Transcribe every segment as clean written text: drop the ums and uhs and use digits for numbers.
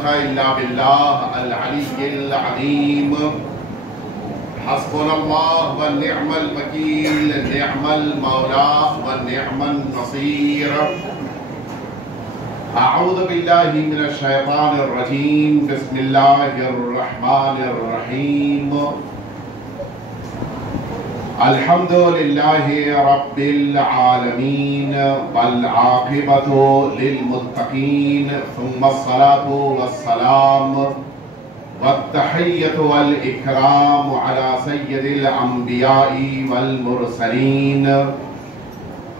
إلا بالله العلي العظيم حسبنا الله ونعم الوكيل نعم المولى ونعم النصير. أعوذ بالله من الشيطان الرجيم. بسم الله الرحمن الرحيم. الحمد لله رب العالمين والعاقبة للمتقين ثم الصلاة والسلام والتحية والإكرام على سيد الأنبياء والمرسلين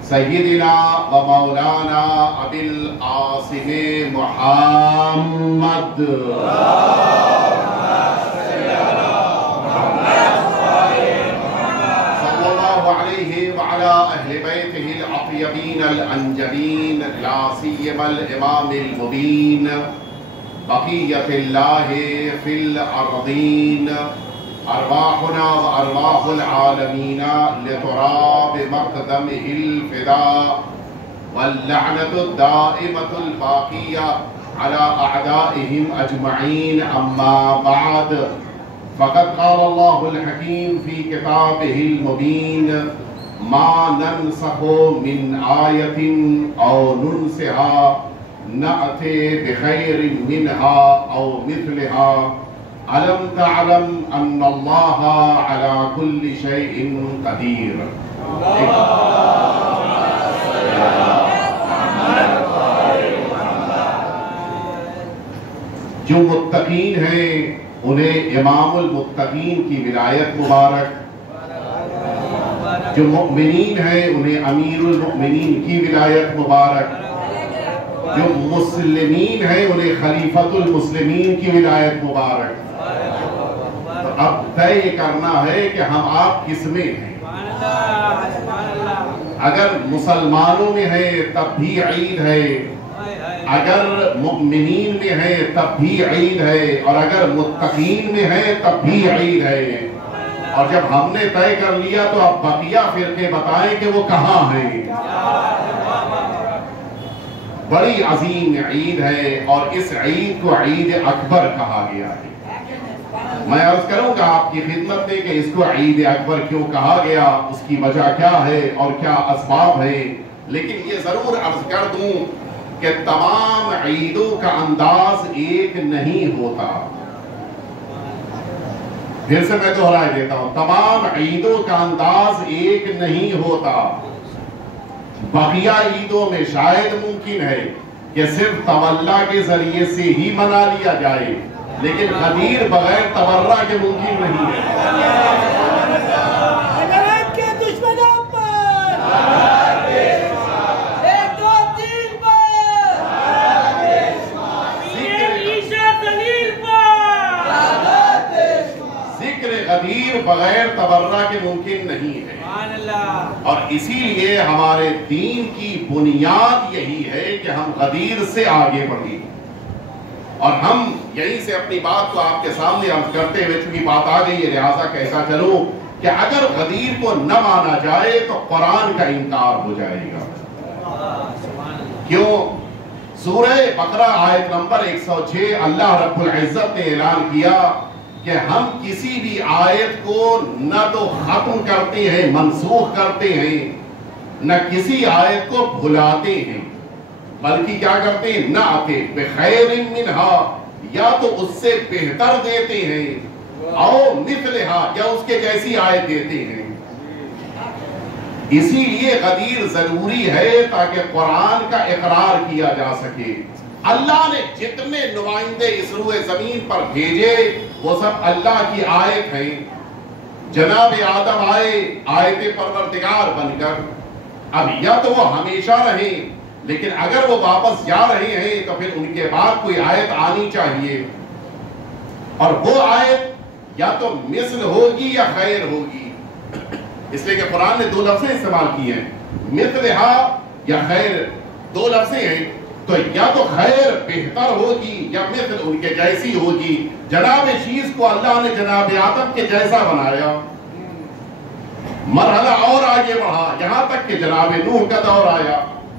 سيدنا ومولانا أبي القاسم محمد عليه وعلى أهل بيته الأطيبين الأنجبين لا سيما الإمام المبين بقية الله في الأرضين. أرواحنا وأرواح العالمين لتراب مقدمه الفداء واللعنة الدائمة الباقية على أعدائهم أجمعين. أما بعد، فقد قال الله الحكيم في كتابه المبين: ما ننسخ من آية أو ننسها نأتي بخير منها أو مثلها. ألم تعلم أن الله على كل شيء قدير. جو متقین ہیں انہیں امام المتقین کی ولایت مبارک، جو مؤمنین ہیں انہیں امیر المؤمنین کی ولایت مبارک، جو مسلمین ہیں انہیں خلیفۃ المسلمین کی ولایت مبارک. اب طے کرنا ہے کہ ہم آپ کس میں ہیں. اگر مسلمانوں میں ہے تب بھی عید ہے، اگر مؤمنین میں ہے تب بھی عید ہے، اور اگر متقین میں ہے تب بھی عید ہے. اور جب ہم نے طے کر لیا تو اب بقیہ فرقے بتائیں کہ وہ کہاں ہیں. بڑی عظیم عید ہے اور اس عید کو عید اکبر کہا گیا ہے. میں عرض کروں گا آپ کی خدمت میں کہ اس کو عید اکبر کیوں کہا گیا، اس کی وجہ کیا ہے اور کیا اسباب ہیں. لیکن یہ ضرور عرض کر دوں کہ تمام عیدوں کا انداز ایک نہیں ہوتا. پھر سے میں دہرائے دیتا ہوں، تمام عیدوں کا انداز ایک نہیں ہوتا. بقیہ عیدوں میں شاید ممکن ہے کہ صرف تولّہ کے ذریعے سے ہی منا لیا جائے، لیکن غدیر بغیر تبرہ کے ممکن نہیں ہے. غدیر بغیر تبرہ کے ممکن نہیں ہے. اور اسی لیے ہمارے دین کی بنیاد یہی ہے کہ ہم غدیر سے آگے بڑھیں. اور ہم یہیں سے اپنی بات کو آپ کے سامنے عرض کرتے ہوئے چونکہ بات آ گئی ہے لہٰذا کہتا چلوں کہ اگر غدیر کو نہ مانا جائے تو قرآن کا انکار ہو جائے گا. کیوں؟ سورہ بقرہ آیت نمبر 106 اللہ رب العزت نے اعلان کیا کہ ہم کسی بھی آیت کو نہ تو ختم کرتے ہیں، منسوخ کرتے ہیں، نہ کسی آیت کو بھلاتے ہیں، بلکہ کیا کرتے ہیں؟ نہ آتے بخیر منہا، یا تو اس سے بہتر دیتے ہیں، او مثلہا، یا اس کے جیسی آیت دیتے ہیں. اسی لیے غدیر ضروری ہے تاکہ قرآن کا اقرار کیا جا سکے. اللہ نے جتنے نمائندے اس روئے زمین پر بھیجے وہ سب اللہ کی آیت ہیں. جناب آدم آئے آیت پروردگار بن کر. اب یا تو وہ ہمیشہ رہیں، لیکن اگر وہ واپس جا رہے ہیں تو پھر ان کے بعد کوئی آیت آنی چاہیے، اور وہ آیت یا تو مثل ہوگی یا خیر ہوگی. اس لیے کہ قرآن نے دو لفظیں استعمال کی ہیں، مثلہا یا خیر، دو لفظیں ہیں. تو یا تو خیر بہتر ہوگی یا مثل ان کے جیسی ہوگی. جناب شیز کو اللہ نے جناب آدم کے جیسا بنایا، مرحلہ اور آگے بڑھا یہاں تک کہ جناب نوح کا دور آیا.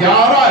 11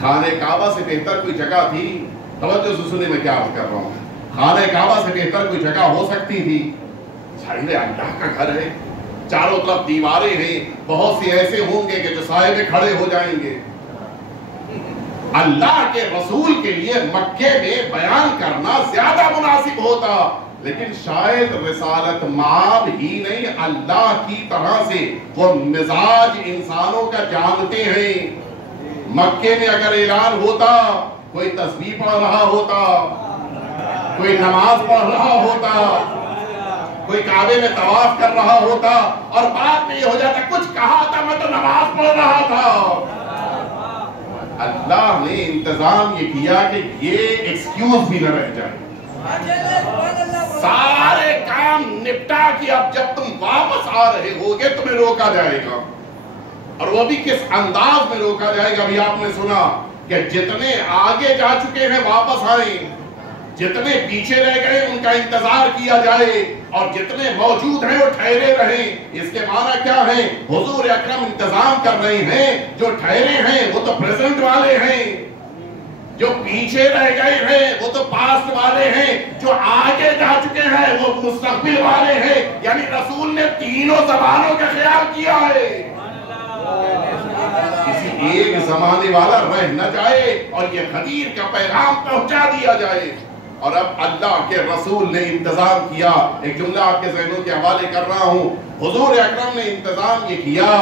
خانہ کعبہ سے بہتر کوئی جگہ تھی؟ توجہ سے سنیں میں کیا عرض کر رہا ہوں. خانہ کعبہ سے بہتر کوئی جگہ ہو سکتی تھی؟ ظاہر اللہ کا گھر ہے، چاروں طرف دیواریں ہیں، بہت سے ایسے ہوں گے کہ جو سائے میں کھڑے ہو جائیں گے. اللہ کے رسول کے لیے مکے میں بیان کرنا زیادہ مناسب ہوتا، لیکن شاید رسالت مآب ہی نہیں، اللہ کی طرح سے وہ مزاج انسانوں کا جانتے ہیں. مکے میں اگر اعلان ہوتا، کوئی تسبیح پڑھ رہا ہوتا، کوئی نماز پڑھ رہا ہوتا، کوئی کعبے میں طواف کر رہا ہوتا، اور بعد میں یہ ہو جاتا کچھ کہا تھا میں تو نماز پڑھ رہا تھا. اللہ نے انتظام یہ کیا کہ یہ ایکسکیوز بھی نہ رہ جائے. سارے کام نپٹا کے اب جب تم واپس آ رہے ہوگے تمہیں روکا جائے گا، اور وہ بھی کس انداز میں روکا جائے گا. ابھی آپ نے سنا کہ جتنے آگے جا چکے ہیں واپس آئیں، جتنے پیچھے رہ گئے ان کا انتظار کیا جائے، اور جتنے موجود ہیں وہ ٹھہرے رہیں. اس کے معنی کیا ہے؟ حضور اکرم انتظام کر رہے ہیں، جو ٹھہرے ہیں وہ تو پریزنٹ والے ہیں، جو پیچھے رہ گئے ہیں وہ تو پاسٹ والے ہیں، جو آگے جا چکے ہیں وہ مستقبل والے ہیں. یعنی رسول نے تینوں زبانوں کا خیال کیا ہے، کسی ایک زمانے والا رہ نہ جائے اور یہ غدیر کا پیغام پہنچا دیا جائے. اور اب اللہ کے رسول نے انتظام کیا. ایک جملہ آپ کے ذہنوں کے حوالے کر رہا ہوں. حضور اکرم نے انتظام یہ کیا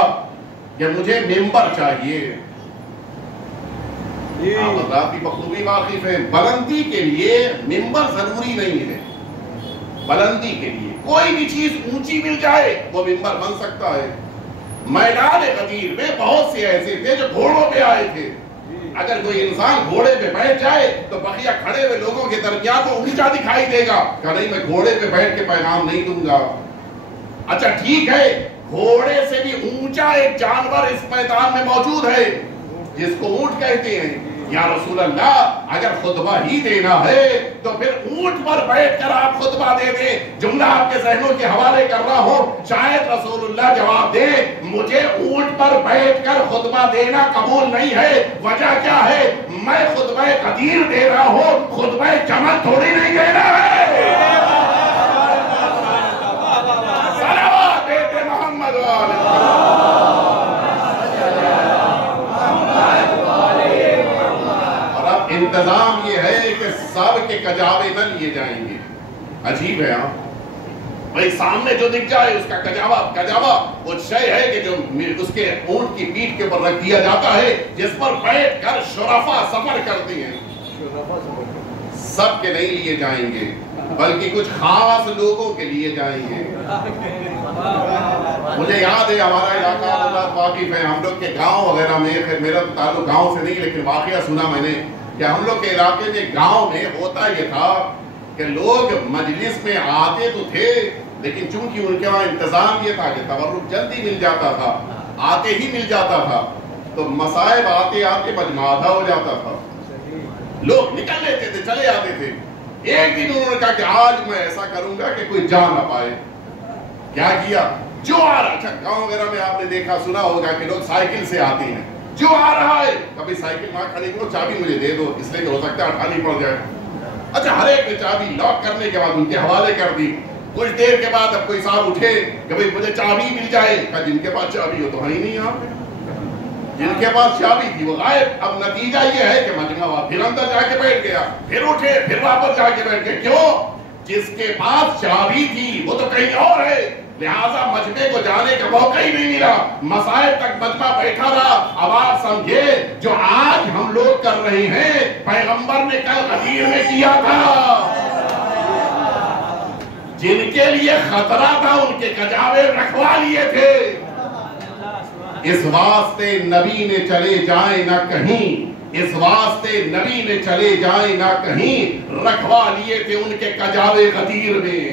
کہ مجھے ممبر چاہیے. آپ حضرات بھی بخوبی واقف ہیں، بلندی کے لیے ممبر ضروری نہیں ہے. بلندی کے لیے کوئی بھی چیز اونچی مل جائے وہ ممبر بن سکتا ہے. میدان غدیر میں بہت سے ایسے تھے جو گھوڑوں پہ آئے تھے. اگر کوئی انسان گھوڑے پہ بیٹھ جائے تو بقیہ کھڑے ہوئے لوگوں کے درمیان کو اونچا دکھائی دے گا. کہ نہیں میں گھوڑے پہ بیٹھ کے پیغام نہیں دوں گا. اچھا ٹھیک ہے، گھوڑے سے بھی اونچا ایک جانور اس میدان میں موجود ہے جس کو اونٹ کہتے ہیں. یا رسول اللہ اگر خطبہ ہی دینا ہے تو پھر اونٹ پر بیٹھ کر آپ خطبہ دے دیں. جملہ آپ کے ذہنوں کے حوالے کر رہا ہوں، شاید رسول اللہ جواب دے مجھے اونٹ پر بیٹھ کر خطبہ دینا قبول نہیں ہے. وجہ کیا ہے؟ میں خطبہ غدیر دے رہا ہوں، خطبہ جمل تھوڑی نہیں دینا ہے. صلوات بیت محمد انتظام یہ ہے کہ سب کے کجاوے نہ لیے جائیں گے. عجیب ہے ہاں بھائی، سامنے جو دکھ جائے اس کا کجاوا وہ شے ہے کہ جو اس کے اونٹ کی پیٹھ کے اوپر رکھ دیا جاتا ہے، جس پر بیٹھ کر شرفا سفر کرتے ہیں. سب کے نہیں لیے جائیں گے بلکہ کچھ خاص لوگوں کے لیے جائیں گے. مجھے یاد ہے ہمارا علاقہ آپ واقف ہے، ہم لوگ کے گاؤں وغیرہ میں، میرا تعلق گاؤں سے نہیں لیکن واقعہ سنا میں نے کہ ہم لوگ کے علاقے میں گاؤں میں ہوتا یہ تھا کہ لوگ مجلس میں آتے تو تھے لیکن چونکہ ان کے وہاں انتظام یہ تھا کہ تبرک جلدی مل جاتا تھا، آتے ہی مل جاتا تھا، تو مصائب آتے آتے مجمع آدھا ہو جاتا تھا. لوگ نکل لیتے تھے، چلے آتے تھے. ایک دن انہوں نے کہا کہ آج میں ایسا کروں گا کہ کوئی جا نہ پائے. کیا کیا؟ جو آ رہا، اچھا گاؤں وغیرہ میں آپ نے دیکھا سنا ہوگا کہ لوگ سائیکل سے آتے ہیں، جو آ رہا ہے کبھی سائیکل وہاں کھڑی کرو، چابی مجھے دے دو، اس لیے کہ ہو سکتا ہے اٹھانی پڑ جائے. اچھا ہر ایک نے چابی لاک کرنے کے بعد ان کے حوالے کر دی. کچھ دیر کے بعد اب کوئی صاحب اٹھے کہ بھئی مجھے چابی مل جائے. کہا جن کے پاس چابی ہو تو ہے ہی نہیں آپ، جن کے پاس چابی تھی وہ غائب. اب نتیجہ یہ ہے کہ مجمع ہوا، پھر اندر جا کے بیٹھ گیا، پھر اٹھے، پھر واپس جا کے بیٹھ گئے. کیوں؟ جس کے پاس چابی تھی وہ تو کہیں اور ہے، لہٰذا مجمع کو جانے کا موقع ہی نہیں ملا. مسائل تک مجمع بیٹھا رہا. اب آپ سمجھے جو آج ہم لوگ کر رہے ہیں پیغمبر نے کل غدیر میں کیا تھا. جن کے لیے خطرہ تھا ان کے کجاوے رکھوا لیے تھے. اس واسطے نبی نے چلے جائیں نہ کہیں، اس واسطے نبی نے چلے جائیں نہ کہیں، رکھوا لیے تھے ان کے کجاوے غدیر میں.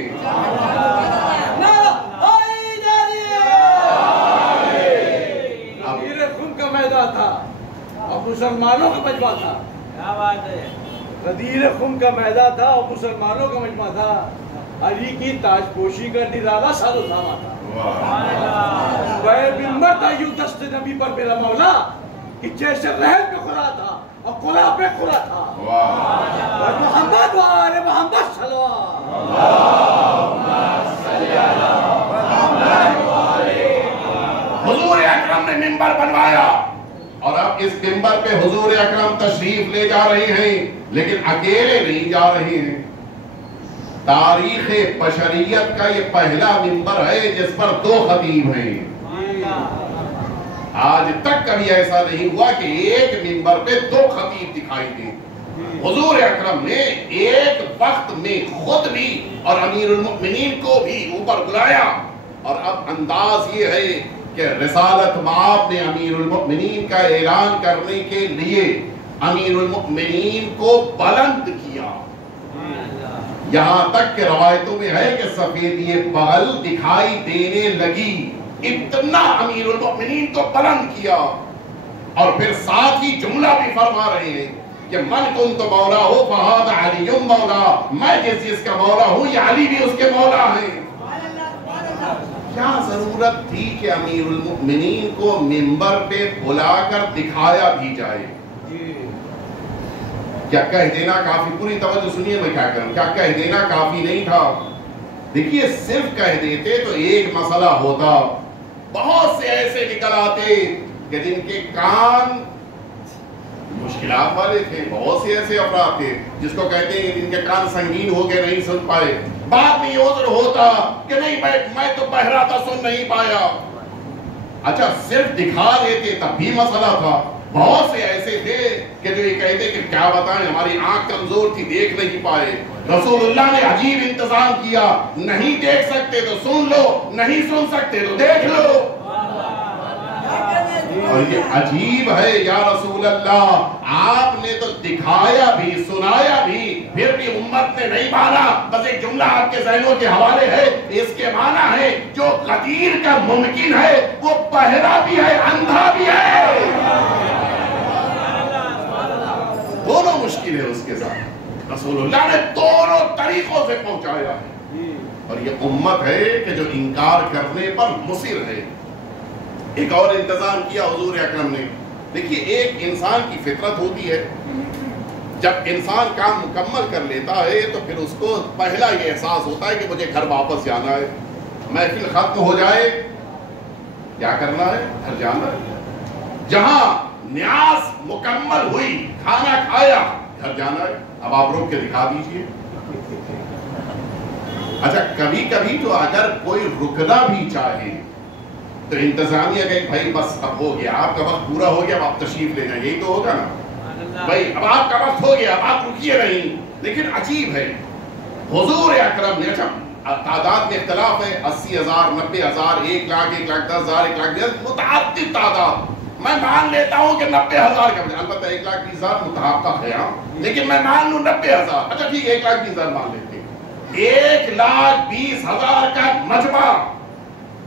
تھا اور مسلمانوں کا مجمع تھا. کیا بات ہے؟ غدیر خم کا میدان تھا اور مسلمانوں کا مجمع تھا. علی کی تاج پوشی کا نرالا سال و ساما تھا. منبر تھا یوں دست نبی پر میرا مولا کہ جیسے رحم میں خدا تھا اور قرآن پہ قرآن تھا. محمد وآل محمد صلوات. حضور اکرم نے منبر بنوایا اور اب اس منبر پہ حضور اکرم تشریف لے جا رہے ہیں، لیکن اکیلے نہیں جا رہے ہیں. تاریخ بشریت کا یہ پہلا منبر ہے جس پر 2 خطیب ہیں. آج تک کبھی ایسا نہیں ہوا کہ ایک منبر پہ 2 خطیب دکھائی دیں. حضور اکرم نے ایک وقت میں خود بھی اور امیر المؤمنین کو بھی اوپر بلایا، اور اب انداز یہ ہے کہ رسالت مآب نے امیر المؤمنین کا اعلان کرنے کے لیے امیر المؤمنین کو بلند کیا. یہاں تک کہ روایتوں میں ہے کہ سفیدی بغل دکھائی دینے لگی، اتنا امیر المؤمنین کو بلند کیا. اور پھر ساتھ ہی جملہ بھی فرما رہے ہیں کہ من کنت مولا ہو فہذا علی مولا، میں جس کا مولا ہوں یہ علی بھی اس کے مولا ہیں. کیا ضرورت تھی کہ امیر المؤمنین کو منبر پہ بلا کر دکھایا بھی جائے؟ کیا کہہ دینا کافی، پوری توجہ سنیے میں کیا کروں، کیا کہہ دینا کافی نہیں تھا؟ دیکھیے صرف کہہ دیتے تو ایک مسئلہ ہوتا، بہت سے ایسے نکل آتے کہ جن کے کان مشکلات والے تھے، بہت سے ایسے افراد تھے جس کو کہتے ہیں جن کے کان سنگین ہو کے نہیں سن پائے. بعد میں یہ عذر ہوتا کہ نہیں میں تو بہرا تھا، سن نہیں پایا. اچھا صرف دکھا دیتے تب بھی مسئلہ تھا. بہت سے ایسے تھے کہ جو یہ کہتے کہ کیا بتائیں ہماری آنکھ کمزور تھی دیکھ نہیں پائے. رسول اللہ نے عجیب انتظام کیا، نہیں دیکھ سکتے تو سن لو، نہیں سن سکتے تو دیکھ لو. اور یہ عجیب ہے یا رسول اللہ، آپ نے تو دکھایا بھی سنایا بھی پھر بھی امت نے نہیں مانا. بس ایک جملہ آپ کے ذہنوں کے حوالے ہے، اس کے معنی ہے جو قدیر کا ممکن ہے وہ بہرا بھی ہے اندھا بھی ہے. دونوں مشکل ہے اس کے ساتھ. رسول اللہ نے دونوں طریقوں سے پہنچایا ہے، اور یہ امت ہے کہ جو انکار کرنے پر مصر ہے. ایک اور انتظام کیا حضور اکرم نے. دیکھیے ایک انسان کی فطرت ہوتی ہے، جب انسان کام مکمل کر لیتا ہے تو پھر اس کو پہلا یہ احساس ہوتا ہے کہ مجھے گھر واپس جانا ہے. محفل ختم ہو جائے کیا کرنا ہے؟ گھر جانا ہے. جہاں نیاز مکمل ہوئی، کھانا کھایا، گھر جانا ہے. اب آپ روک کے دکھا دیجئے. اچھا کبھی کبھی تو اگر کوئی رکنا بھی چاہے تو انتظامیہ کہیں بھائی بس اب ہو گیا، آپ کا وقت پورا ہو گیا، اب آپ تشریف لے جائیں. یہی تو ہوگا نا بھائی، اب آپ کا وقت ہو گیا، اب آپ رکیے نہیں. لیکن عجیب ہے حضور اکرم نے، اچھا تعداد میں اختلاف ہے، 80,000 90,000 1 لاکھ 1,10,000 1,20,000 متعدد تعداد. میں مان لیتا ہوں کہ 90,000 کا بجائے، البتہ 1,20,000 متحقق ہے، لیکن میں مان لوں 90,000. اچھا ٹھیک 1,20,000 مان لیتے. 1,20,000 کا مجمع.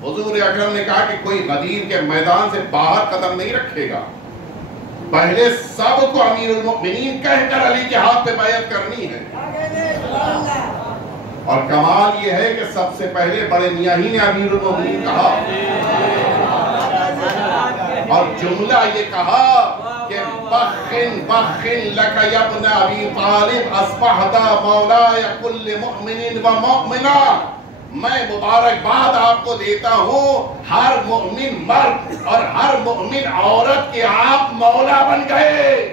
حضور اکرم نے کہا کہ کوئی غدیر کے میدان سے باہر قدم نہیں رکھے گا. پہلے سب کو امیر المؤمنین کہہ کر علی کے ہاتھ پہ بیعت کرنی ہے. اور کمال یہ ہے کہ سب سے پہلے بڑے میاں ہی نے امیر المؤمنین کہا، اور جملہ یہ کہا کہ بخن بخن لک یا ابن ابی طالب اصبحت مولا کل مؤمن و مؤمنہ. میں مبارکباد آپ کو دیتا ہوں، ہر مؤمن مرد اور ہر مؤمن عورت کے آپ مولا بن گئے.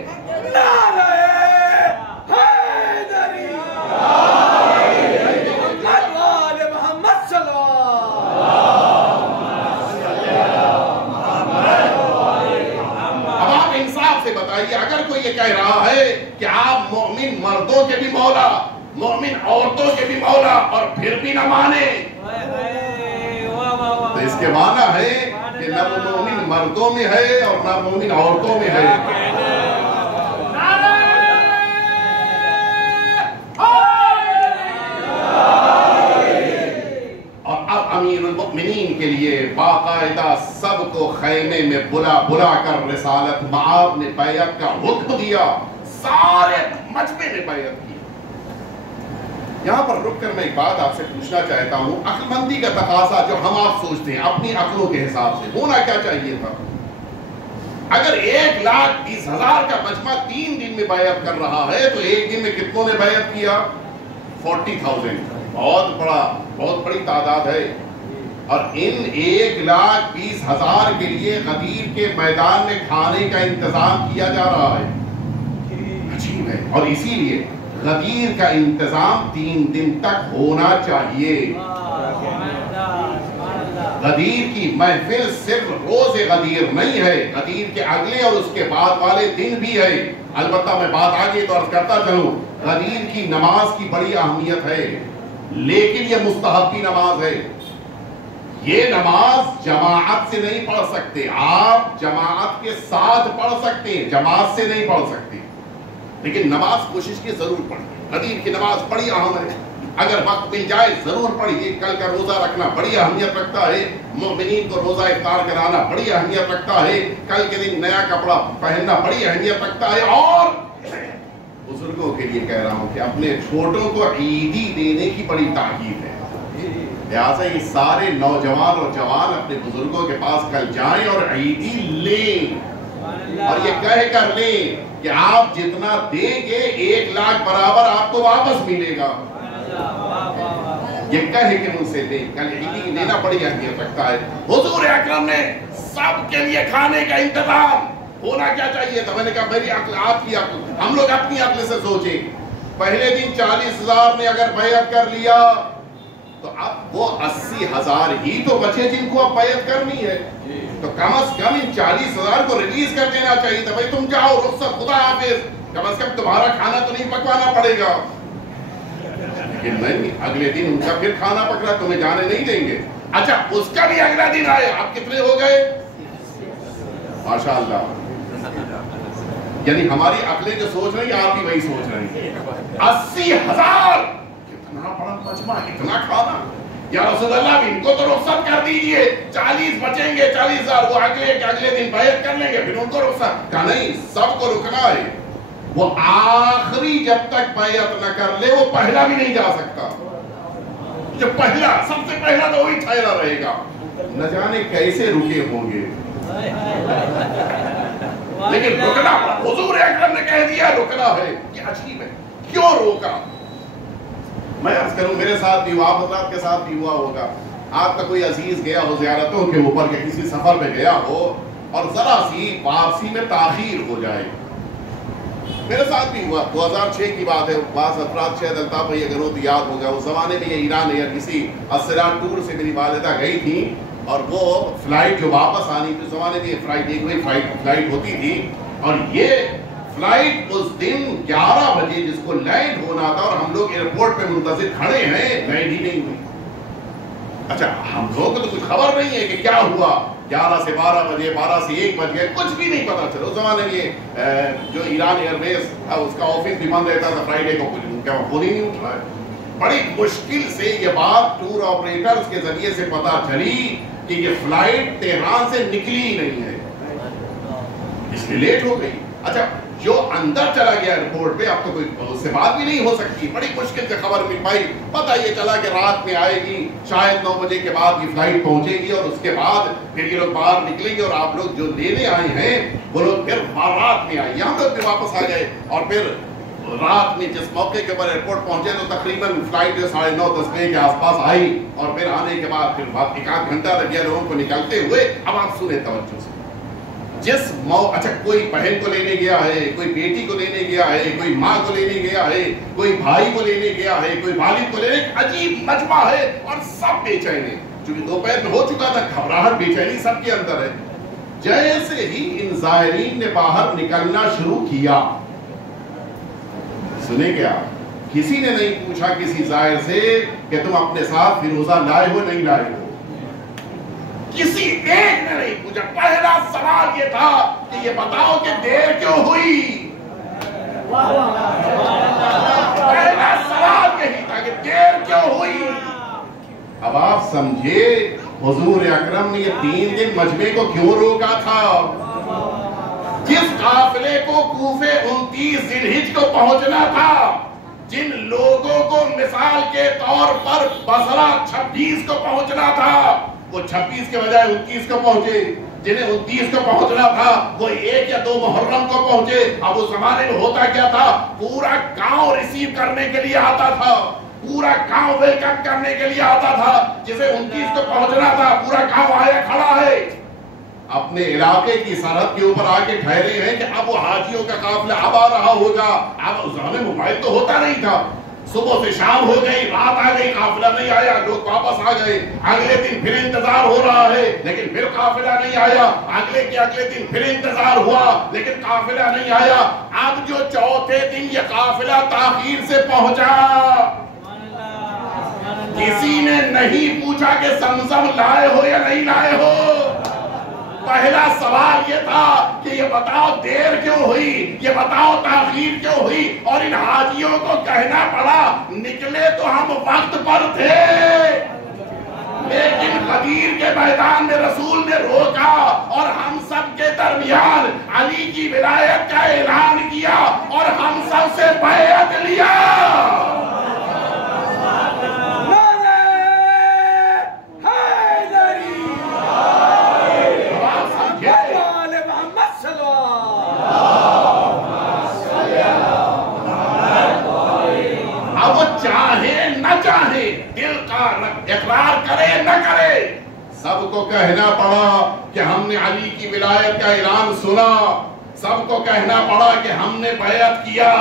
بتائیے اگر کوئی یہ کہہ رہا ہے کہ آپ مومن مردوں کے بھی مولا، مومن عورتوں کے بھی مولا، اور پھر بھی نہ مانے، تو اس کے معنی ہے کہ نہ وہ مومن مردوں میں ہے اور نہ مومن عورتوں میں ہے. اور اب امیر المؤمنین کے لیے باقاعدہ سب کو خیمے میں بلا بلا کر رسالت مآب نے بیعت کا حکم دیا. سارے مجمع نے بیعت کی. یہاں پر رک کر میں ایک بات آپ سے پوچھنا چاہتا ہوں. عقل مندی کا تقاضا جو ہم آپ سوچتے ہیں اپنی عقلوں کے حساب سے ہونا کیا چاہیے تھا؟ اگر 1,20,000 کا مجمع 3 دن میں بیعت کر رہا ہے تو ایک دن میں کتنوں نے بیعت کیا؟ 40,000. بہت بڑی تعداد ہے. اور ان 1,20,000 کے لیے غدیر کے میدان میں کھانے کا انتظام کیا جا رہا ہے. عجیب ہے. اور اسی لیے غدیر کا انتظام 3 دن تک ہونا چاہیے. غدیر کی محفل صرف روز غدیر نہیں ہے، غدیر کے اگلے اور اس کے بعد والے دن بھی ہے. البتہ میں بات آگے تو عرض کرتا چلوں، غدیر کی نماز کی بڑی اہمیت ہے، لیکن یہ مستحبی نماز ہے. یہ نماز جماعت سے نہیں پڑھ سکتے. آپ جماعت کے ساتھ پڑھ سکتے ہیں، جماعت سے نہیں پڑھ سکتے. لیکن نماز کوشش کی ضرور پڑھیں. غدیر کی نماز بڑی اہم ہے. اگر وقت مل جائے ضرور پڑھیے. کل کا روزہ رکھنا بڑی اہمیت رکھتا ہے. مومنین کو روزہ افطار کرانا بڑی اہمیت رکھتا ہے. کل کے دن نیا کپڑا پہننا بڑی اہمیت رکھتا ہے. اور بزرگوں کے لیے کہہ رہا ہوں کہ اپنے چھوٹوں کو عیدی دینے کی بڑی تاکید ہے. لہٰذا یہ سارے نوجوان اور جوان اپنے بزرگوں کے پاس کل جائیں اور عیدی لیں، اور یہ کہہ کر لیں کہ آپ جتنا دیں گے 1,00,000 برابر آپ کو واپس ملے گا. یہ کہہ کے مجھ سے لیں. کل عیدی لینا بڑی اہمیت رکھتا ہے. حضور اکرم نے سب کے لیے کھانے کا انتظام ہونا کیا چاہیے تھا. میں نے کہا میری عقل، آپ کی عقل، ہم لوگ اپنی عقل سے سوچیں. پہلے دن 40,000 نے اگر بیعت کر لیا تو اب وہ 80,000 ہی تو بچے جن کو اب بیعت کرنی ہے. تو کم از کم ان 40,000 کو ریلیز کر دینا چاہیے تھا. بھائی تم جاؤ، رخصت، خدا حافظ، کم از کم تمہارا کھانا تو نہیں پکوانا پڑے گا. لیکن نہیں، اگلے دن ان کا پھر کھانا پکڑا، تمہیں جانے نہیں دیں گے. اچھا اس کا بھی اگلا دن آیا، آپ کتنے ہو گئے؟ ماشاءاللہ. یعنی ہماری عقلیں جو سوچ رہی ہیں آپ بھی وہی سوچ رہے ہیں. 80,000 کتنا بڑا مجمع، اتنا کھانا. یا رسول اللہ ان کو تو رخصت کر دیجئے، 40 بچیں گے، 40,000 وہ اگلے دن بیعت کر لیں گے، پھر ان کو رخصت. کہا نہیں، سب کو رکنا ہے. وہ آخری جب تک بیعت نہ کر لے وہ پہلا بھی نہیں جا سکتا. جو پہلا، سب سے پہلا تو وہی ٹھہرا رہے گا. نہ جانے کیسے رکے ہوں گے. لیکن رکنا، حضور اکرم نے کہہ دیا رکنا ہے. یہ عجیب ہے، کیوں روکا؟ میں عرض کروں میرے ساتھ بھی ہوا، آپ حضرات کے ساتھ بھی ہوا ہوگا. آپ کا کوئی عزیز گیا ہو زیارتوں کے اوپر کہ کسی سفر میں گیا ہو اور ذرا سی واپسی میں تاخیر ہو جائے. میرے ساتھ بھی ہوا. 2006 کی بات ہے. بعض افراد شاید الطاف بھائی اگر ہو تو یاد ہوگا، اس زمانے میں یہ ایران ایئر کسی اسرار ٹور سے میری والدہ گئی تھی، اور وہ فلائٹ جو واپس آنی تھی، اس زمانے میں یہ فلائٹ ہوتی تھی، اور یہ فلائٹ اس دن 11 بجے جس کو لینڈ ہونا تھا، اور ہم لوگ ایئرپورٹ پہ منتظر کھڑے ہیں، لینڈ ہی نہیں ہوئی. اچھا ہم لوگوں کو تو کچھ خبر نہیں ہے کہ کیا ہوا. 11 سے 12 بجے، 12 سے 1 بج گئے، کچھ بھی نہیں پتا چلا. اس زمانے میں جو ایران ایئر بیس تھا اس کا آفس بھی بند رہتا تھا فرائیڈے کو، کچھ کیا فون ہی نہیں اٹھ رہا ہے. بڑی مشکل سے یہ بات ٹور آپریٹرز کے ذریعے سے پتا چلی کہ یہ فلائٹ تہران سے نکلی ہی نہیں ہے، اس لیے لیٹ ہو گئی. اچھا جو اندر چلا گیا ایئرپورٹ پہ، اب تو کوئی اس سے بات بھی نہیں ہو سکتی. بڑی مشکل سے خبر مل پائی. پتہ یہ چلا کہ رات میں آئے گی، شاید 9 بجے کے بعد یہ فلائٹ پہنچے گی، اور اس کے بعد پھر یہ لوگ باہر نکلیں گے، اور آپ لوگ جو لینے آئے ہیں وہ لوگ پھر رات میں آئے. ہم لوگ بھی واپس آ گئے، اور پھر رات میں جس موقع کے اوپر ایئرپورٹ پہنچے تو تقریباً فلائٹ 9:30-10 بجے کے آس پاس آئی، اور پھر آنے کے بعد پھر 1 گھنٹہ لگ گیا لوگوں کو نکلتے ہوئے. اب آپ سنیں توجہ سے. اچھا کوئی بہن کو لینے گیا ہے، کوئی بیٹی کو لینے گیا ہے، کوئی ماں کو لینے گیا ہے، کوئی بھائی کو لینے گیا ہے، کوئی والد کو لینے. عجیب مجمع ہے اور سب بے چین ہیں. چونکہ دوپہر میں ہو چکا تھا، گھبراہٹ بے چینی سب کے اندر ہے. جیسے ہی ان زائرین نے باہر نکلنا شروع کیا، سنے کیا، کسی نے نہیں پوچھا کسی زائر سے کہ تم اپنے ساتھ فیروزہ لائے ہو نہیں لائے ہو. کسی ایک نے نہیں پوچھا. پہلا سوال یہ تھا کہ یہ بتاؤ کہ دیر کیوں ہوئی. پہلا سوال یہی تھا کہ دیر کیوں ہوئی. اب آپ سمجھے حضور اکرم نے یہ 3 دن مجمع کو کیوں روکا تھا. جس قافلے کو کوفے 29 ذی الحجہ کو پہنچنا تھا، جن لوگوں کو مثال کے طور پر بصرہ 26 کو پہنچنا تھا، وہ 26 کے بجائے 29 کو پہنچے. جنہیں 29 کو پہنچنا تھا وہ 1 یا 2 محرم کو پہنچے. اب اس زمانے میں ہوتا کیا تھا, پورا گاؤں ریسیو کرنے کے لیے آتا تھا, پورا گاؤں ویلکم کرنے کے لیے آتا تھا. جسے 29 کو پہنچنا تھا پورا گاؤں آیا کھڑا ہے, اپنے علاقے کی سرحد کے اوپر آ کے ٹھہرے ہیں کہ اب وہ حاجیوں کا قافلہ اب آ رہا ہوگا. اب اس زمانے موبائل تو ہوتا نہیں تھا, صبح سے شام ہو گئی, رات آ گئی, قافلہ نہیں آیا, لوگ واپس آ گئے. اگلے دن پھر انتظار ہو رہا ہے لیکن پھر قافلہ نہیں آیا. اگلے دن پھر انتظار ہوا لیکن قافلہ نہیں آیا. اب جو چوتھے دن یہ قافلہ تاخیر سے پہنچا, کسی نے نہیں پوچھا کہ زمزم لائے ہو یا نہیں لائے ہو. پہلا سوال یہ تھا کہ یہ بتاؤ دیر کیوں ہوئی, یہ بتاؤ تاخیر کیوں ہوئی. اور ان حاجیوں کو کہنا پڑا نکلے تو ہم وقت پر تھے, لیکن غدیر کے میدان میں رسول نے روکا اور ہم سب کے درمیان علی کی ولایت کا اعلان کیا اور ہم سب سے بیعت لیا. چاہے نہ چاہے, دل کا اقرار کرے نہ کرے, سب کو کہنا پڑا کہ ہم نے علی کی ولایت کا اعلان سنا, سب کو کہنا پڑا کہ ہم نے بیعت کیا.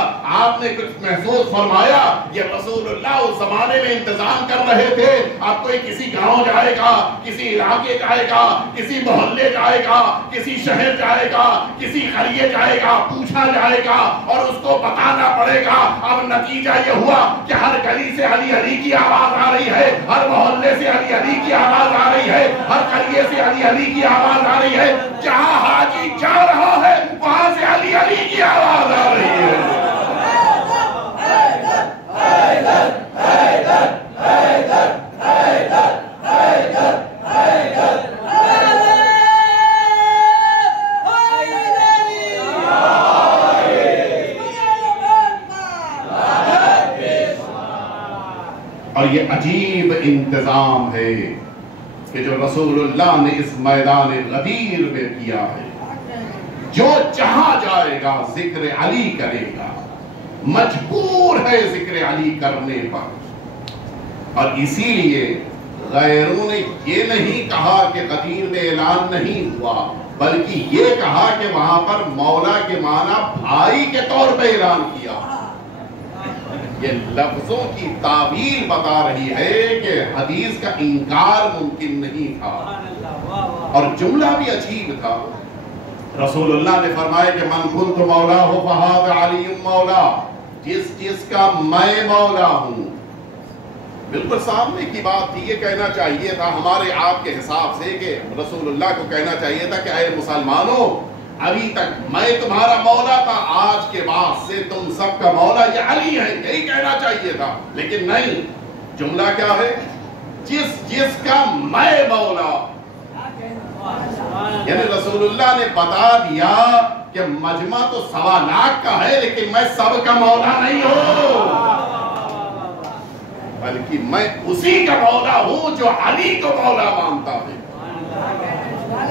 آپ نے کچھ محسوس فرمایا, یہ رسول اللہ اس زمانے میں انتظام کر رہے تھے. اب کوئی کسی گاؤں جائے گا, کسی علاقے جائے گا, کسی محلے جائے گا, کسی شہر جائے گا, کسی قریے جائے گا, پوچھا جائے گا اور اس کو بتانا پڑے گا. اب نتیجہ یہ ہوا کہ ہر گلی سے علی علی کی آواز آ رہی ہے, ہر محلے سے علی علی کی آواز آ رہی ہے, ہر قریے سے علی علی کی آواز آ رہی ہے. جہاں حاجی جا رہا ہے وہاں سے علی علی کی آواز آ رہی ہے. اور یہ عجیب انتظام ہے کہ جو رسول اللہ نے اس میدان غدیر میں کیا ہے. جو جہاں جائے گا ذکر علی کرے گا, مجبور ہے ذکر علی کرنے پر. اور اسی لیے غیروں نے یہ نہیں کہا کہ غدیر میں اعلان نہیں ہوا, بلکہ یہ کہا کہ وہاں پر مولا کے معنی بھائی کے طور پہ اعلان کیا. یہ لفظوں کی تعبیر بتا رہی ہے کہ حدیث کا انکار ممکن نہیں تھا. اور جملہ بھی عجیب تھا. رسول اللہ نے فرمایا کہ من کنت مولا ہو فہذا علی مولا, جس کا میں مولا ہوں. بالکل سامنے کی بات تھی, یہ کہنا چاہیے تھا ہمارے آپ کے حساب سے کہ رسول اللہ کو کہنا چاہیے تھا کہ اے مسلمانوں, ابھی تک میں تمہارا مولا تھا, آج کے بعد سے تم سب کا مولا یہ علی ہے, یہی کہنا چاہیے تھا. لیکن نہیں, جملہ کیا ہے, جس کا میں مولا. یعنی رسول اللہ نے بتا دیا کہ مجمع تو 1.25 لاکھ کا ہے لیکن میں سب کا مولا نہیں ہوں, بلکہ میں اسی کا مولا ہوں جو علی کو مولا مانتا ہے.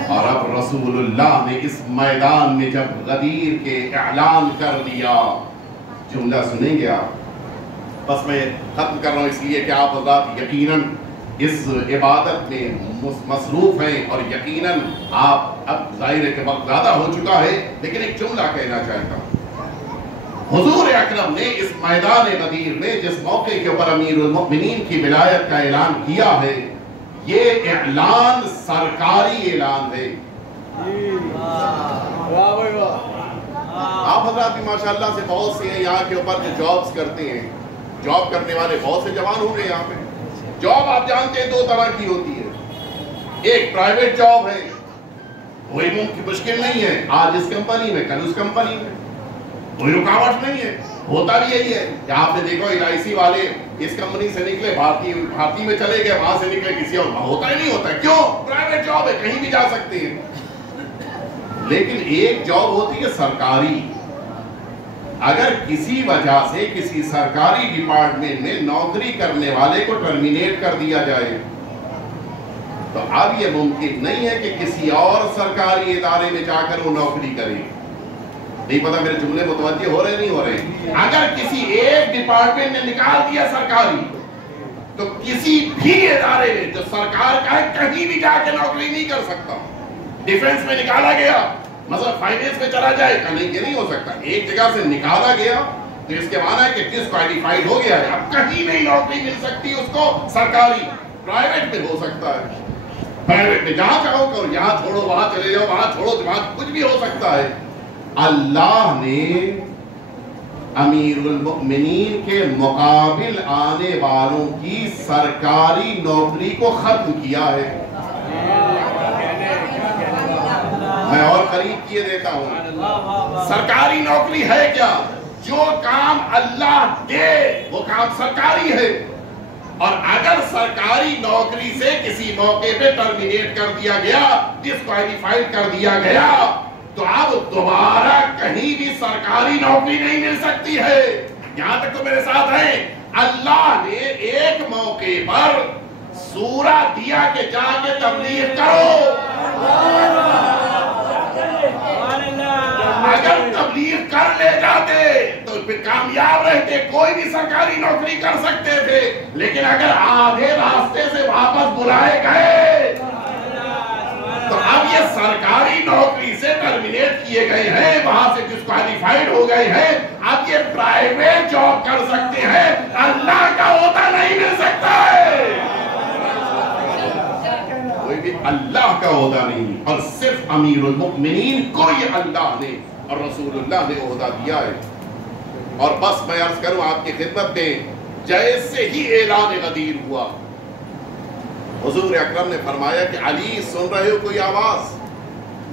اور اب رسول اللہ نے اس میدان میں جب غدیر کے اعلان کر دیا, جملہ سنیں گے آپ. بس میں ختم کر رہا ہوں اس لیے کہ آپ حضرات یقیناً اس عبادت میں مصروف ہیں اور یقیناً آپ اب ظاہر ہے کہ وقت زیادہ ہو چکا ہے, لیکن ایک جملہ کہنا چاہتا ہوں. حضور اکرم نے اس میدان غدیر میں جس موقع کے اوپر امیر المؤمنین کی ولایت کا اعلان کیا ہے, یہ اعلان سرکاری اعلان ہے. آپ حضرات بھی ماشاءاللہ سے بہت سے ہیں یہاں کے اوپر جو جابز کرتے ہیں, جاب کرنے والے بہت سے جوان ہوں گے یہاں پہ. جاب آپ جانتے ہیں 2 طرح کی ہوتی ہے. ایک پرائیویٹ جاب ہے, کوئی مشکل نہیں ہے, آج اس کمپنی میں کل اس کمپنی میں, کوئی رکاوٹ نہیں ہے. ہوتا بھی یہی ہے کہ آپ نے دیکھو LIC والے اس کمپنی سے نکلے بھارتی میں چلے گئے, وہاں سے نکلے کسی اور, ہوتا ہی نہیں ہوتا. کیوں؟ پرائیویٹ جاب ہے, کہیں بھی جا سکتے ہیں. لیکن ایک جاب ہوتی ہے سرکاری. اگر کسی وجہ سے کسی سرکاری ڈپارٹمنٹ میں نوکری کرنے والے کو ٹرمینیٹ کر دیا جائے, تو اب یہ ممکن نہیں ہے کہ کسی اور سرکاری ادارے میں جا کر وہ نوکری کرے. نہیں پتا میرے جملے متوجہ ہو رہے نہیں ہو رہے. اگر کسی ایک ڈپارٹمنٹ نے نکال دیا سرکاری تو کسی بھی ادارے میں جو سرکار کا ہے کہیں بھی جا کے نوکری نہیں کر سکتا. ڈیفنس میں نکالا گیا مثلا فائنینس میں چلا جائے گا نہیں, یہ نہیں ہو سکتا. ایک جگہ سے نکالا گیا تو اس کے معنی ہے کہ ڈسکوالیفائڈ ہو گیا ہے, اب کہیں نہیں نوکری مل سکتی اس کو سرکاری. پرائیویٹ میں ہو سکتا ہے, پرائیویٹ میں جہاں چاہو کرو, یہاں چھوڑو وہاں چلے جاؤ, وہاں چھوڑو وہاں, کچھ بھی ہو سکتا ہے. اللہ نے امیر المؤمنین کے مقابل آنے والوں کی سرکاری نوکری کو ختم کیا ہے. میں اور قریب کیے دیتا ہوں. سرکاری نوکری ہے کیا؟ جو کام اللہ دے وہ کام سرکاری ہے. اور اگر سرکاری نوکری سے کسی موقع پہ ٹرمینیٹ کر دیا گیا, ڈسکوالیفائڈ کر دیا گیا, تو اب دوبارہ کہیں بھی سرکاری نوکری نہیں مل سکتی ہے. یہاں تک تو میرے ساتھ ہیں. اللہ نے ایک موقع پر سورہ دیا کہ جا کے تبلیغ کرو. اگر تبلیغ کر لے جاتے تو پھر کامیاب رہتے, کوئی بھی سرکاری نوکری کر سکتے تھے. لیکن اگر آدھے راستے سے واپس بلائے گئے تو اب یہ سرکاری نوکری سے ٹرمینیٹ کیے گئے ہیں, وہاں سے ڈسکوالیفائڈ ہو گئے ہیں, اب یہ پرائیویٹ جاب کر سکتے ہیں. اللہ کا عہدہ نہیں مل سکتا ہے, کوئی بھی اللہ کا عہدہ نہیں. اور صرف امیر المؤمنین کو یہ اللہ نے اور رسول اللہ نے عہدہ دیا ہے. اور بس میں عرض کروں آپ کی خدمت میں, جیسے ہی اعلان غدیر ہوا حضور اکرم نے فرمایا کہ علی سن رہے ہو کوئی آواز؟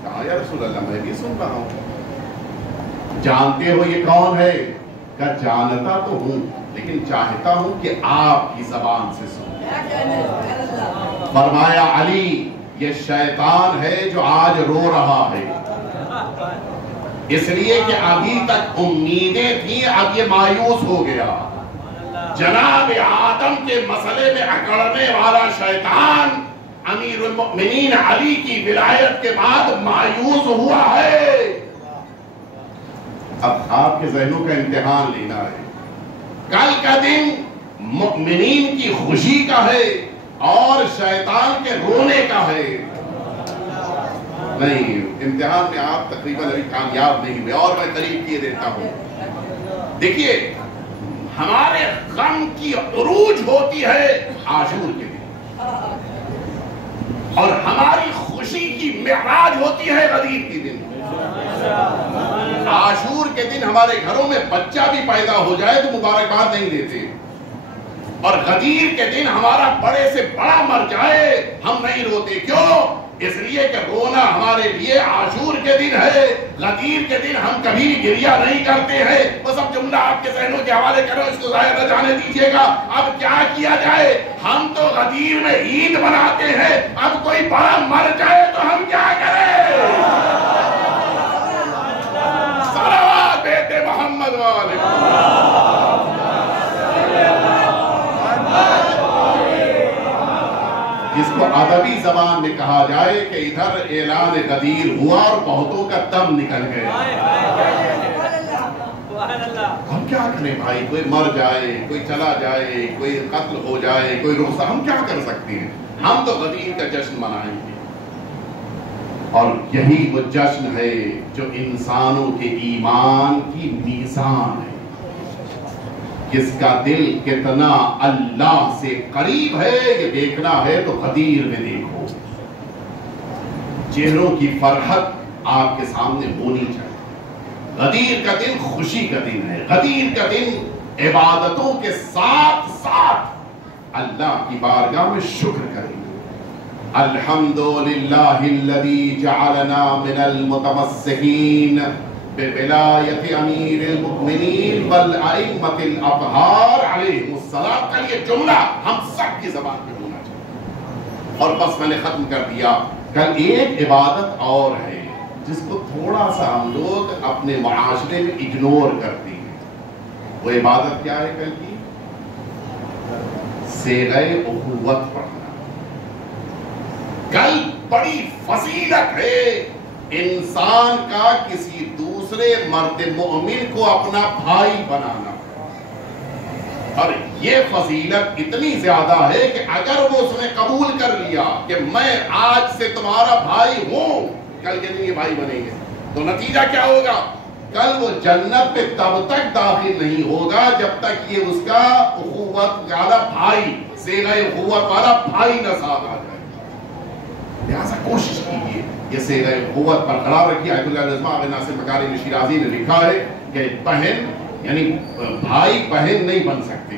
کہا یا رسول اللہ میں بھی سن رہا ہوں. جانتے ہو یہ کون ہے؟ کہا جانتا تو ہوں لیکن چاہتا ہوں کہ آپ کی زبان سے سنوں. فرمایا علی یہ شیطان ہے جو آج رو رہا ہے, اس لیے کہ ابھی تک امیدیں تھیں, اب یہ مایوس ہو گیا. جناب آدم کے مسئلے میں اکڑنے والا شیطان امیر المؤمنین علی کی ولایت کے بعد مایوس ہوا ہے. اب آپ کے ذہنوں کا امتحان لینا ہے. کل کا دن مؤمنین کی خوشی کا ہے اور شیطان کے رونے کا ہے. نہیں, امتحان میں آپ تقریباً ابھی کامیاب نہیں ہوئے. اور میں قریب کیے دیتا ہوں. دیکھیے ہمارے غم کی عروج ہوتی ہے عاشور کے دن, اور ہماری خوشی کی معراج ہوتی ہے غدیر کے دن. عاشور کے دن ہمارے گھروں میں بچہ بھی پیدا ہو جائے تو مبارکباد نہیں دیتے, اور غدیر کے دن ہمارا بڑے سے بڑا مر جائے ہم نہیں روتے. کیوں؟ اس لیے کہ رونا ہمارے لیے عاشور کے دن ہے, غدیر کے دن ہم کبھی بھی گریہ نہیں کرتے ہیں. وہ سب جملہ آپ کے ذہنوں کے حوالے کرو, اس کو ظاہر نہ جانے دیجیے گا. اب کیا کیا جائے؟ ہم تو غدیر میں عید مناتے ہیں, اب کوئی بڑا مر جائے تو ہم کیا کریں؟ صلوات بیٹے محمد والے. جس کو ادبی زبان میں کہا جائے کہ ادھر اعلان غدیر ہوا اور بہتوں کا دم نکل گیا. ہم کیا کریں بھائی؟ کوئی مر جائے, کوئی چلا جائے, کوئی قتل ہو جائے, کوئی رخصت, ہم کیا کر سکتے ہیں؟ ہم تو غدیر کا جشن منائیں گے. اور یہی وہ جشن ہے جو انسانوں کے ایمان کی میزان ہے. جس کا دل کتنا اللہ سے قریب ہے یہ دیکھنا ہے تو غدیر میں دیکھو. چہروں کی فرحت آپ کے سامنے ہونی چاہیے. غدیر کا دن خوشی کا دن ہے. غدیر کا دن عبادتوں کے ساتھ ساتھ اللہ کی بارگاہ میں شکر کریں. الحمدللہ الذی جعلنا من المتمسکین بولایت امیر المؤمنین والائمۃ الاطہار علیہم السلام. کا یہ جملہ ہم سب کی زبان پہ ہونا چاہیے. اور بس میں نے ختم کر دیا. کل ایک عبادت اور ہے جس کو تھوڑا سا ہم لوگ اپنے معاشرے میں اگنور کرتے ہیں. وہ عبادت کیا ہے کل کی؟ صیغہ اخوت پڑھنا. کل بڑی فضیلت ہے انسان کا کسی دوسرے مرد مومن کو اپنا بھائی بنانا، اور یہ فضیلت اتنی زیادہ ہے کہ اگر وہ اس نے قبول کر لیا کہ میں آج سے تمہارا بھائی ہوں، کل کے دن یہ بھائی بنیں گے، تو نتیجہ کیا ہوگا؟ کل وہ جنت میں تب تک داخل نہیں ہوگا جب تک یہ اس کا اخوت والا بھائی، صیغہ اخوت والا بھائی نہ ساتھ آ جائے۔ لہذا کوشش کیجیے یہ صیغہ اخوت برقرار رکھیے۔ آیت اللہ نظمہ آغا ناصر مکارم شیرازی نے لکھا ہے کہ بہن یعنی بھائی بہن نہیں بن سکتے،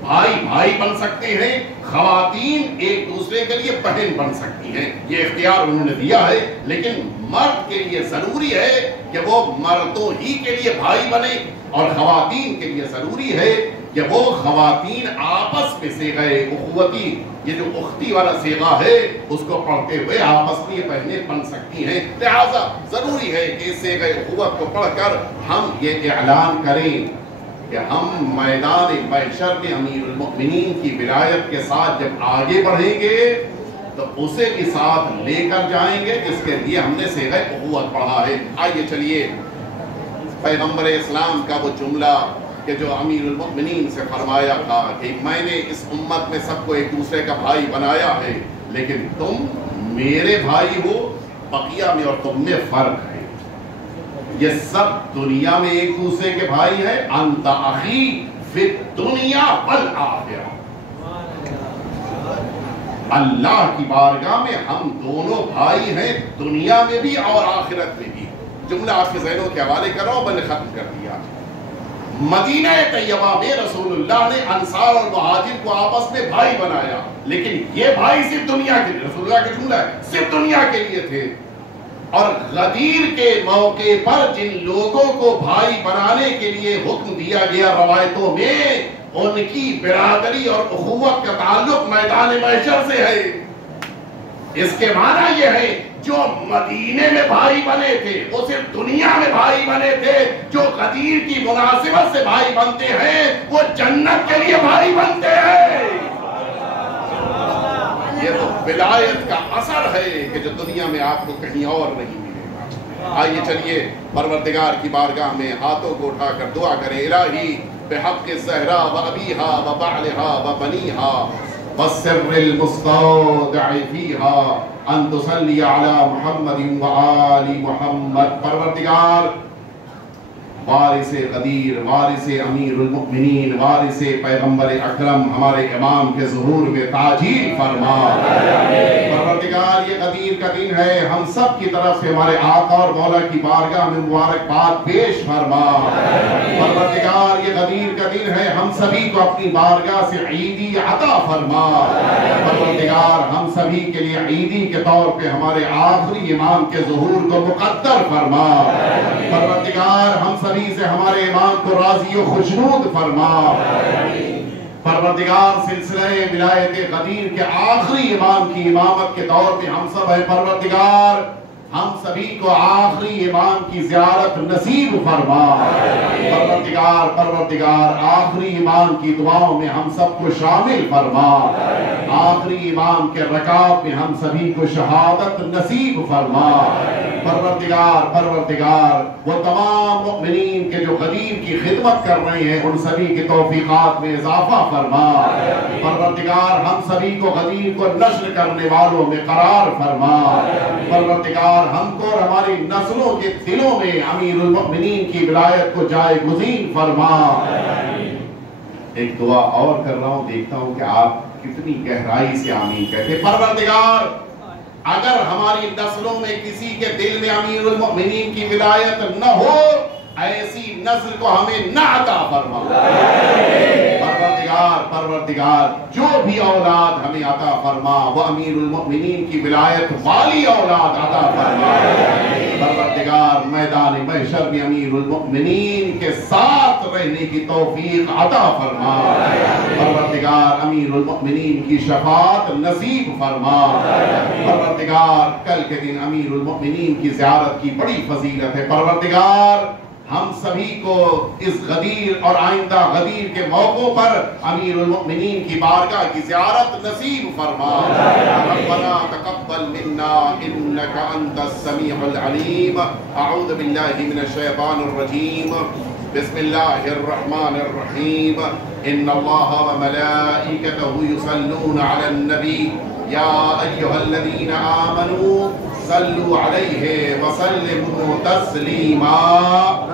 بھائی بھائی بن سکتے ہیں، خواتین ایک دوسرے کے لیے بہن بن سکتی ہیں، یہ اختیار انہوں نے دیا ہے، لیکن مرد کے لیے ضروری ہے کہ وہ مردوں ہی کے لیے بھائی بنے، اور خواتین کے لیے ضروری ہے کہ وہ خواتین آپس میں صیغہ اخوتی، یہ جو اختی والا صیغہ ہے اس کو پڑھتے ہوئے آپس میں یہ بہنیں بن سکتی ہیں۔ لہذا ضروری ہے کہ اس صیغہ اخوت کو پڑھ کر ہم یہ اعلان کریں کہ ہم میدان محشر میں امیر المؤمنین کی ولایت کے ساتھ جب آگے بڑھیں گے تو اسے بھی ساتھ لے کر جائیں گے جس کے لیے ہم نے صیغہ اخوت پڑھا ہے۔ آئیے چلیے پیغمبر اسلام کا وہ جملہ کہ جو امیر المؤمنین سے فرمایا تھا کہ میں نے اس امت میں سب کو ایک دوسرے کا بھائی بنایا ہے، لیکن تم میرے بھائی ہو، بقیہ میں اور تم میں فرق ہے، یہ سب دنیا میں ایک دوسرے کے بھائی ہیں، انت اخی فی الدنیا والآخرہ، اللہ کی بارگاہ میں ہم دونوں بھائی ہیں، دنیا میں بھی اور آخرت میں بھی۔ جملہ آپ کے ذہنوں کے حوالے کر رہا ہوں، میں نے ختم کر دیا۔ مدینہ طیبہ میں رسول اللہ نے انصار اور مہاجر کو آپس میں بھائی بنایا، لیکن یہ بھائی صرف دنیا کے لیے، رسول اللہ کا جملہ ہے، صرف دنیا کے لیے تھے، اور غدیر کے موقع پر جن لوگوں کو بھائی بنانے کے لیے حکم دیا گیا روایتوں میں، ان کی برادری اور اخوت کا تعلق میدان محشر سے ہے۔ اس کے معنی یہ ہے جو مدینے میں بھائی بنے تھے وہ صرف دنیا میں بھائی بنے تھے، جو غدیر کی مناسبت سے بھائی بنتے ہیں وہ جنت کے لیے بھائی بنتے ہیں۔ یہ تو ولایت کا اثر ہے کہ جو دنیا میں آپ کو کہیں اور نہیں ملے گا۔ آئیے چلیے پروردگار کی بارگاہ میں ہاتھوں کو اٹھا کر دعا کریں، الہی بحق الزہرا و ابیہا و بعلہا و بنیہا والسر المستودع فیہا ان تصلی علی محمد و آل محمد۔ پروردگار وارث غدیر، وارث امیر المؤمنین، وارث پیغمبر اکرم ہمارے امام کے ظہور میں تعجیل فرما۔ پروردگار یہ غدیر کا دن ہے، ہم سب کی طرف سے ہمارے آقا اور مولا کی بارگاہ میں مبارکباد پیش فرما۔ پروردگار یہ غدیر کا دن ہے، ہم سبھی کو اپنی بارگاہ سے عیدی عطا فرما۔ پروردگار ہم سبھی کے لیے عیدی کے طور پہ ہمارے آخری امام کے ظہور کو مقدر فرما۔ پروردگار ہم سبھی سے ہمارے امام کو راضی و خوشنود فرما۔ پروردگار سلسلہ ولایت غدیر کے آخری امام کی امامت کے طور پہ ہم سب ہیں، پروردگار ہم سبھی کو آخری امام کی زیارت نصیب فرما۔ پروردگار آخری امام کی دعاؤں میں ہم سب کو شامل فرما۔ آخری امام کے رکعت میں ہم سبھی کو شہادت نصیب فرما۔ پروردگار وہ تمام مؤمنین کے جو غدیر کی خدمت کر رہے ہیں ان سبھی کے توفیقات میں اضافہ فرما۔ پروردگار ہم سبھی کو غدیر کو نشر کرنے والوں میں قرار فرما۔ پروردگار ہم کو اور ہماری نسلوں کے دلوں میں امیر المؤمنین کی ولایت کو جائے گزین فرما۔ ایک دعا اور کر رہا ہوں، دیکھتا ہوں کہ آپ کتنی گہرائی سے آمین کہتے ہیں۔ پروردگار اگر ہماری نسلوں میں کسی کے دل میں امیر المؤمنین کی ولایت نہ ہو، ایسی نسل کو ہمیں نہ عطا فرما۔ پروردگار جو بھی اولاد ہمیں عطا فرما وہ امیر المؤمنین کی ولایت والی اولاد عطا فرما۔ پروردگار میدان محشر میں امیر المؤمنین کے ساتھ رہنے کی توفیق عطا فرما۔ پروردگار امیر المؤمنین کی شفاعت نصیب فرما۔ پروردگار کل کے دن امیر المؤمنین کی زیارت کی بڑی فضیلت ہے۔ پروردگار ہم سبھی کو اس غدیر اور آئندہ غدیر کے موقعوں پر امیر المؤمنین کی بارگاہ کی زیارت نصیب فرما۔ ربنا تقبل منا انك انت السمیع العلیم۔ اعوذ باللہ من الشیطان الرجیم۔ بسم اللہ الرحمن الرحیم۔ ان اللہ وملائکتہ یصلون علی النبی یا ایہا الذین آمنوا صلوا علیہ وسلموا تسلیما۔